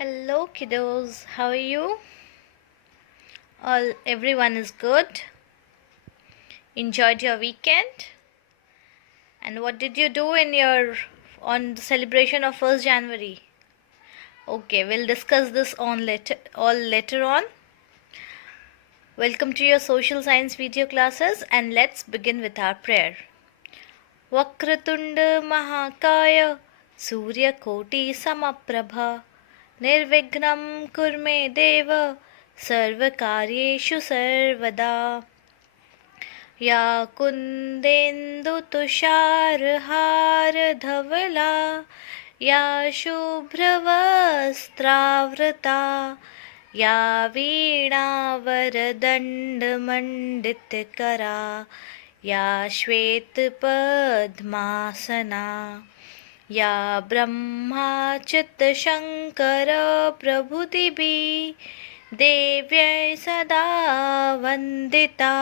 Hello kiddos, how are you? Everyone is good. Enjoyed your weekend? And what did you do in your on the celebration of 1st January? Okay, we'll discuss this all later on. Welcome to your social science video classes and let's begin with our prayer. Vakratunda Mahakaya Suryakoti Samaprabha Nirvignam Kurme Deva Sarvakaryeshu Sarvada या कुन्देन्दुतुषारहारधवला या शुभ्रवस्त्रावृता या वीणावरदण्डमण्डितकरा या श्वेतपद्मासना या ब्रह्माच्युतशङ्करप्रभृतिभिः देव्यै सदा वन्दिता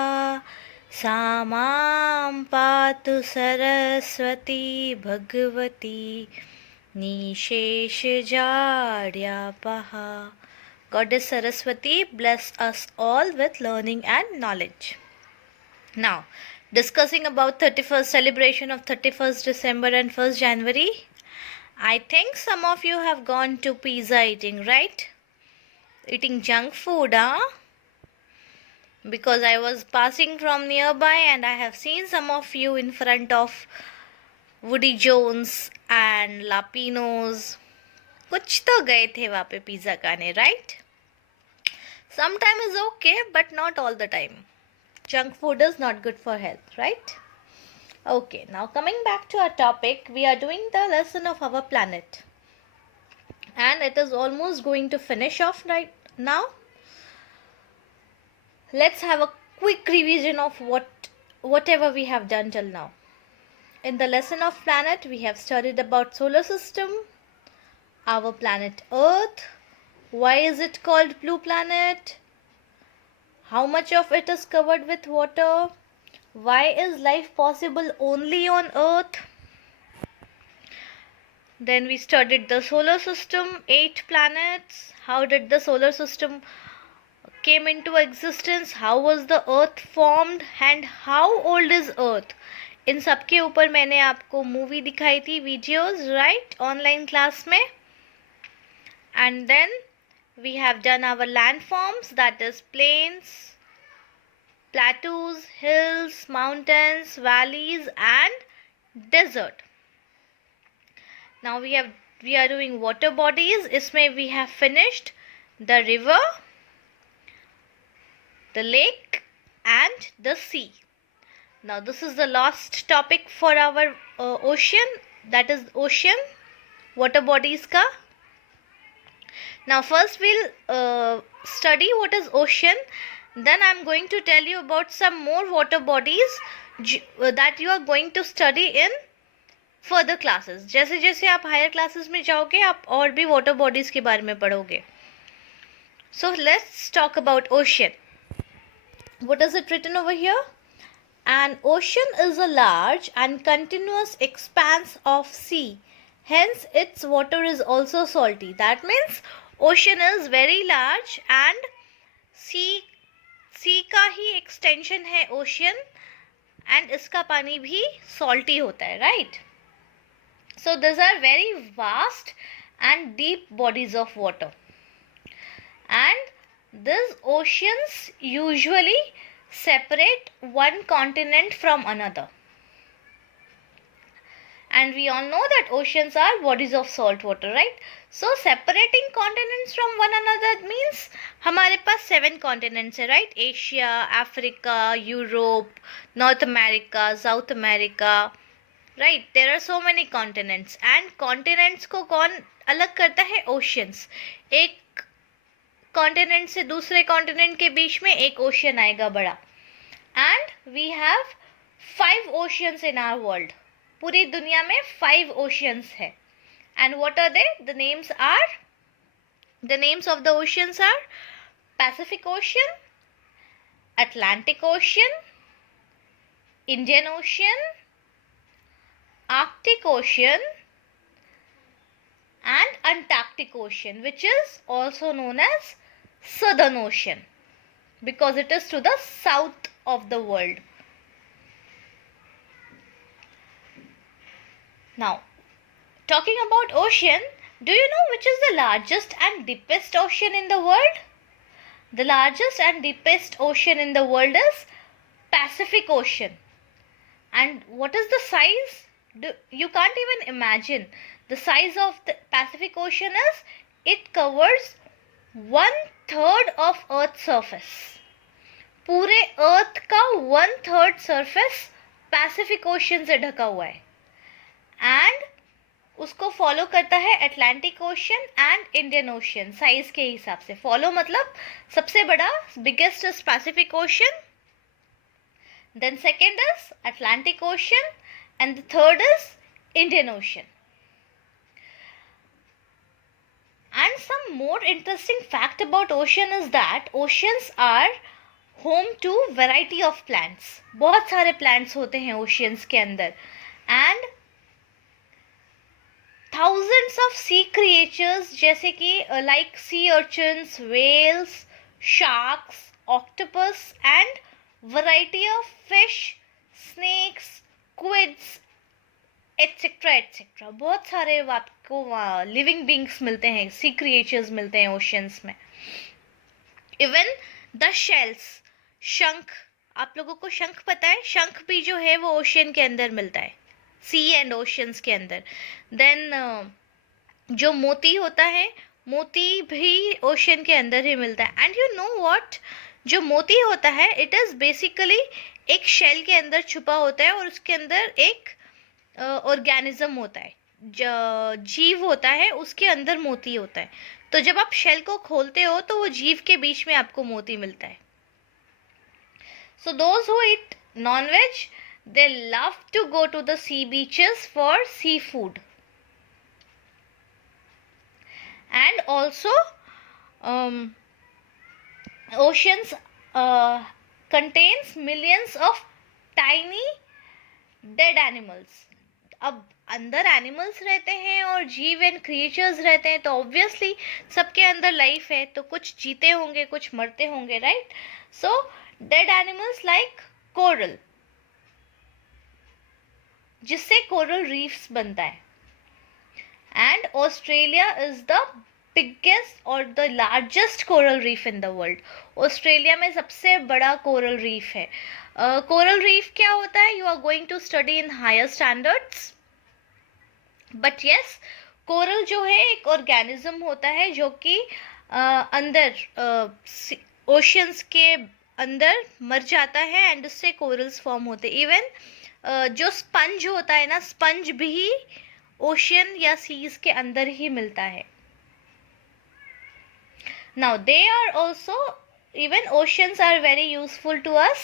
सा मां पातु Saraswati Bhagwati निशेषजाड्यापहा. Goddess Saraswati bless us all with learning and knowledge. Now, discussing about 31st celebration of 31st December and 1st January. I think some of you have gone to pizza eating, right? Eating junk food, huh? Because I was passing from nearby and I have seen some of you in front of Woody Jones and Lapino's. कुछ तो गए थे वहाँ पे pizza खाने, right? Sometimes is okay, but not all the time. Junk food is not good for health, right? Okay, now coming back to our topic, we are doing the lesson of our planet. And it is almost going to finish off right now. Let's have a quick revision of whatever we have done till now. In the lesson of planet, we have studied about solar system, our planet Earth, why is it called blue planet, how much of it is covered with water, why is life possible only on Earth. Then we studied the solar system, 8 planets, how did the solar system came into existence, how was the earth formed and how old is earth. इन सब के ऊपर मैंने आपको movie दिखाई थी, videos, right, online class में. And then we have done our land forms, that is plains, plateaus, hills, mountains, valleys and desert. Now we are doing water bodies. इसमें we have finished the river, the lake and the sea. Now this is the last topic for our ocean, that is ocean, water bodies ka. Now first we'll study what is ocean, then I'm going to tell you about some more water bodies that you are going to study in further classes. जैसे जैसे आप higher classes में जाओगे आप और भी water bodies के बारे में पढ़ोगे. So let's talk about ocean. What is it written over here? An ocean is a large and continuous expanse of sea. Hence, its water is also salty. That means ocean is very large and sea का ही extension है ocean and इसका पानी भी salty होता है, right? So these are very vast and deep bodies of water. And these oceans usually separate one continent from another. And we all know that oceans are bodies of salt water, right? So separating continents from one another means हमारे पास 7 continents है, right? Asia, Africa, Europe, North America, South America, right? There are so many continents and continents को कौन अलग करता है? Oceans. एक continent से दूसरे continent के बीच में एक ocean आएगा बड़ा. And we have 5 oceans in our world. पूरी दुनिया में 5 oceans है. And what are they? The names of the oceans are Pacific Ocean, Atlantic Ocean, Indian Ocean, Arctic Ocean and Antarctic Ocean, which is also known as Southern Ocean because it is to the south of the world. Now, talking about ocean, do you know which is the largest and deepest ocean in the world? The largest and deepest ocean in the world is Pacific Ocean. And what is the size? You can't even imagine. The size of the Pacific Ocean is, it covers 1/3 of Earth's surface. पूरे अर्थ का 1/3 surface Pacific ocean से ढका हुआ है. And उसको follow करता है Atlantic Ocean and Indian Ocean size के हिसाब से. फॉलो मतलब सबसे बड़ा, biggest is Pacific Ocean, then second is Atlantic Ocean and the third is Indian Ocean. And some more interesting fact about ocean is that oceans are home to variety of plants. बहुत सारे plants होते हैं oceans के अंदर. And thousands of sea creatures जैसे कि like sea urchins, whales, sharks, octopus and variety of fish, snakes, squids, etcetera etcetera. बहुत सारे आपको लिविंग बींग्स मिलते हैं, सी क्रिएचर्स मिलते हैं ओशंस में. इवन द शेल्स, शंख, आप लोगों को शंख पता है? शंख भी जो है वो ओशन के अंदर मिलता है, सी एंड ओशंस के अंदर. देन जो मोती होता है, मोती भी ओशन के अंदर ही मिलता है. एंड यू नो व्हाट, जो मोती होता है इट इज बेसिकली एक शेल के अंदर छुपा होता है और उसके अंदर एक ऑर्गेनिज्म होता है, जीव होता है, उसके अंदर मोती होता है. तो जब आप शेल को खोलते हो तो वो जीव के बीच में आपको मोती मिलता है. So those who eat non-veg they love to go to the sea beaches for sea food. And also oceans contains millions of tiny dead animals. अब अंदर एनिमल्स रहते हैं और जीव एंड क्रिएचर्स रहते हैं, तो ऑब्वियसली सबके अंदर लाइफ है, तो कुछ जीते होंगे, कुछ मरते होंगे, right? So dead animals like coral, जिससे कोरल रीफ्स बनता है. And Australia is the biggest और the largest coral reef in the world. Australia में सबसे बड़ा कोरल रीफ है. कोरल रीफ क्या होता है? You are going to study in higher standards. But yes, coral जो है एक ऑर्गेनिज्म होता है जो कि अंदर ओशंस के अंदर मर जाता है एंड उससे कोरल्स फॉर्म होते हैं. इवन जो स्पंज होता है ना, स्पंज भी ओशन या सीज के अंदर ही मिलता है. Now they are also, even oceans are very useful to us.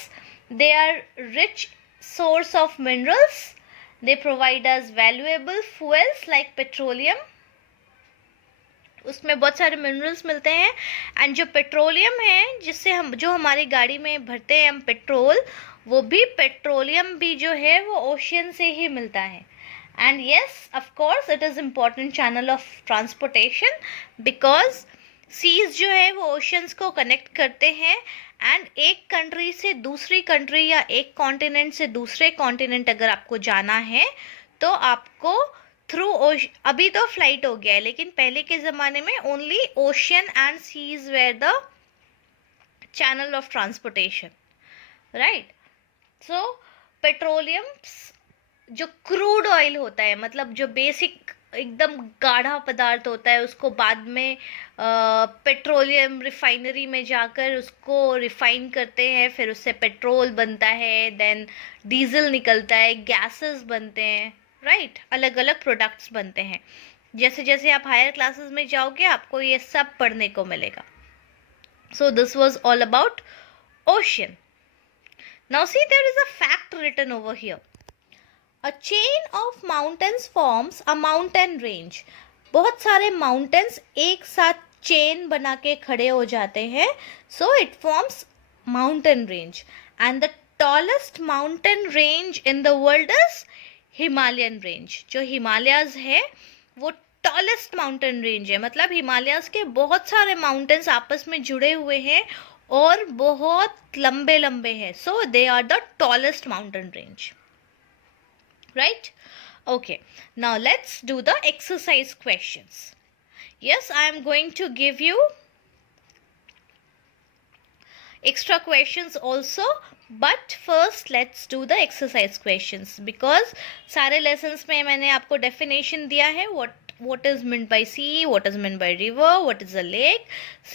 They are rich source of minerals. They provide us valuable fuels like petroleum. उसमें बहुत सारे मिनरल्स मिलते हैं. एंड जो पेट्रोलियम है, जिससे हम, जो हमारी गाड़ी में भरते हैं हम पेट्रोल, वो भी पेट्रोलियम भी जो है वो ओशन से ही मिलता है. And yes, of course it is important channel of transportation because seas जो है वो ओशंस को कनेक्ट करते हैं. एंड एक कंट्री से दूसरी कंट्री या एक कॉन्टिनेंट से दूसरे कॉन्टिनेंट अगर आपको जाना है तो आपको थ्रू अभी तो फ्लाइट हो गया है, लेकिन पहले के ज़माने में only ocean and seas were the channel of transportation, right? So petroleum, जो क्रूड ऑयल होता है, मतलब जो बेसिक एकदम गाढ़ा पदार्थ होता है, उसको बाद में पेट्रोलियम रिफाइनरी में जाकर उसको रिफाइन करते हैं, फिर उससे पेट्रोल बनता है, देन डीजल निकलता है, गैसेस बनते हैं, राइट? अलग अलग प्रोडक्ट्स बनते हैं. जैसे जैसे आप हायर क्लासेस में जाओगे आपको ये सब पढ़ने को मिलेगा. So this was all about ocean. Now see, there is a fact written over here. A chain of mountains forms a mountain range. बहुत सारे mountains एक साथ chain बना के खड़े हो जाते हैं, so it forms mountain range. And the tallest mountain range in the world is Himalayan range. जो Himalayas है वो टॉलेस्ट माउंटेन रेंज है, मतलब हिमालयस के बहुत सारे माउंटेन्स आपस में जुड़े हुए हैं और बहुत लंबे लंबे हैं. So they are the tallest mountain range. Right? Okay. Now let's do the exercise questions. Yes, I am going to give you extra questions also, but first let's do the exercise questions, because सारे lessons में मैंने आपको definition दिया है, what is meant by sea, what is meant by river, what is a lake.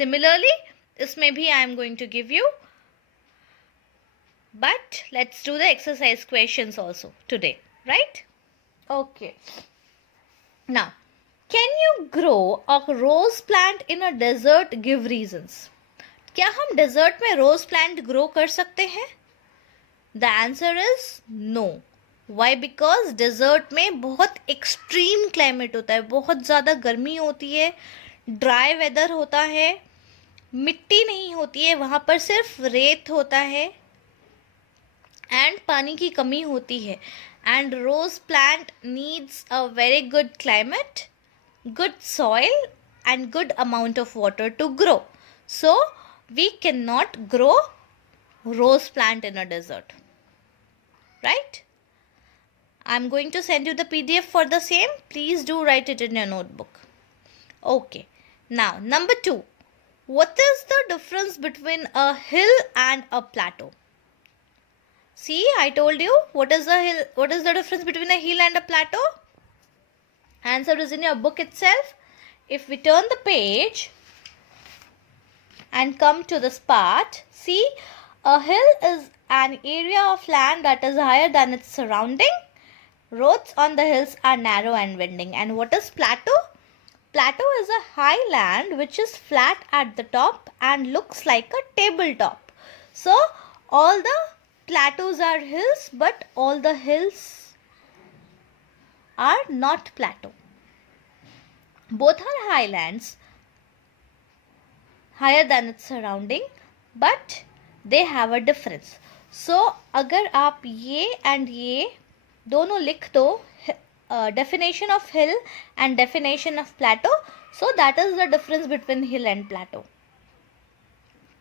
Similarly इसमें भी I am going to give you, but let's do the exercise questions also today. Right? Okay. Now, can you grow a rose plant in a desert? Give reasons. क्या हम desert में rose plant grow कर सकते हैं? The answer is no. Why? Because desert में बहुत extreme climate होता है, बहुत ज़्यादा गर्मी होती है, dry weather होता है, मिट्टी नहीं होती है, वहाँ पर सिर्फ रेत होता है and पानी की कमी होती है. And rose plant needs a very good climate, good soil and good amount of water to grow. So we cannot grow rose plant in a desert. Right? I'm going to send you the PDF for the same. Please do write it in your notebook. Okay. Now number 2. What is the difference between a hill and a plateau? See, I told you what is the difference between a hill and a plateau? Answer is in your book itself. If we turn the page and come to this part, see, a hill is an area of land that is higher than its surrounding. Roads on the hills are narrow and winding. And what is plateau? Plateau is a high land which is flat at the top and looks like a tabletop. So all the plateaus are hills, but all the hills are not plateau. Both are highlands, higher than its surrounding, but they have a difference. So अगर आप ये and ये दोनों लिख दो, definition of hill and definition of plateau, so that is the difference between hill and plateau.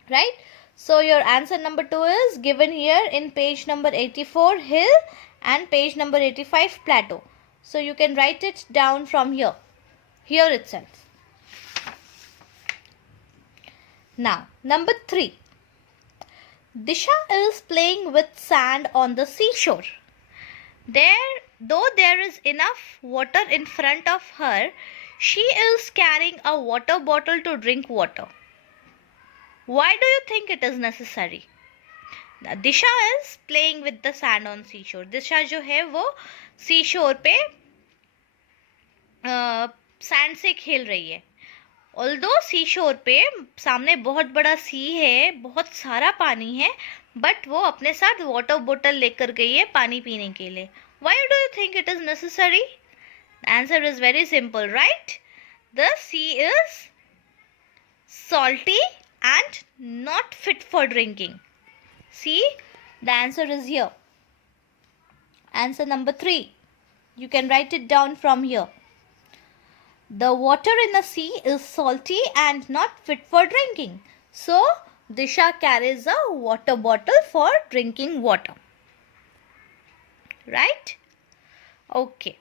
Right? So your answer number 2 is given here in page number 84, hill, and page number 85, plateau. So you can write it down from here itself. Now number 3. Disha is playing with sand on the seashore. Though there is enough water in front of her, she is carrying a water bottle to drink water. Why do you think it is necessary? Now, Disha is playing with the sand on seashore. Disha जो है वो seashore पे sand से खेल रही है. Although seashore पे सामने बहुत बड़ा sea है, बहुत सारा पानी है, but वो अपने साथ water bottle लेकर गई है पानी पीने के लिए. Why do you think it is necessary? The answer is very simple, right? The sea is salty and not fit for drinking. See, the answer is here. Answer number 3. You can write it down from here. The water in the sea is salty and not fit for drinking. So, Disha carries a water bottle for drinking water. Right? Okay.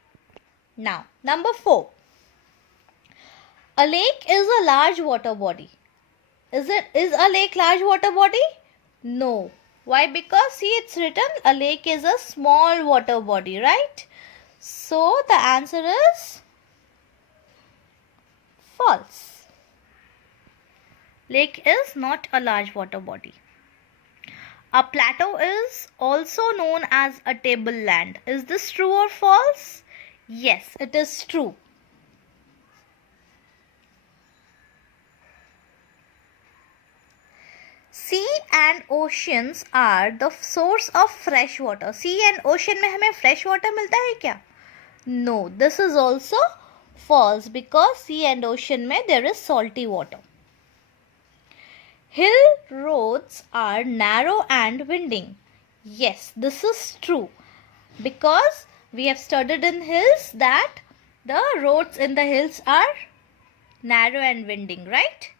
Now, number 4. A lake is a large water body. Is a lake large water body? No. Why? Because see, it's written a lake is a small water body, right? So the answer is false. Lake is not a large water body. A plateau is also known as a tableland. Is this true or false? Yes, it is true. Sea and oceans are the source of fresh water. Sea and ocean में हमें fresh water मिलता है क्या? No, this is also false because sea and ocean में there is salty water. Hill roads are narrow and winding. Yes, this is true because we have studied in hills that The roads in the hills are narrow and winding, right?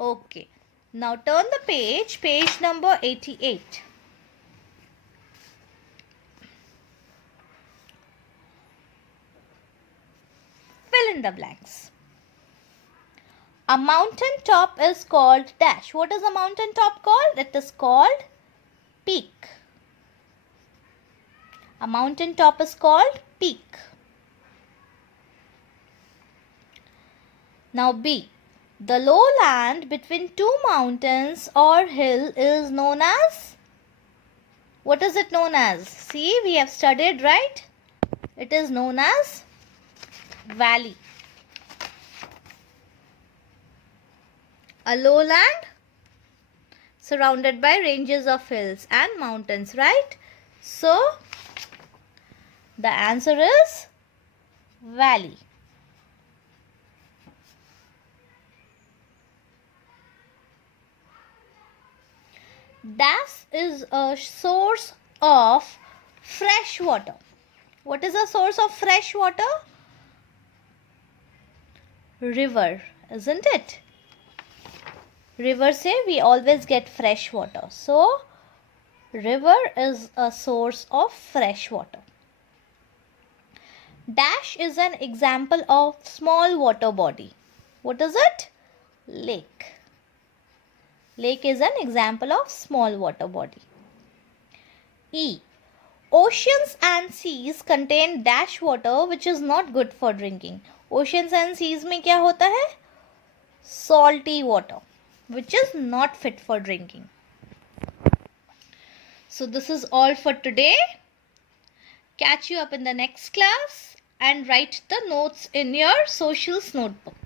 Okay. Now turn the page, page number 88. Fill in the blanks. A mountain top is called dash. What is a mountain top called? It is called peak. A mountain top is called peak. Now B. The lowland between two mountains or hill is known as? What is it known as? See, we have studied, right? It is known as valley. A lowland surrounded by ranges of hills and mountains, right? So, the answer is valley. Dash is a source of fresh water. What is a source of fresh water? River, isn't it? River say we always get fresh water. So, river is a source of fresh water. Dash is an example of small water body. What is it? Lake. Lake is an example of small water body. E. Oceans and seas contain dash water which is not good for drinking. Oceans and seas में क्या होता है? Salty water which is not fit for drinking. So this is all for today. Catch you up in the next class and write the notes in your socials notebook.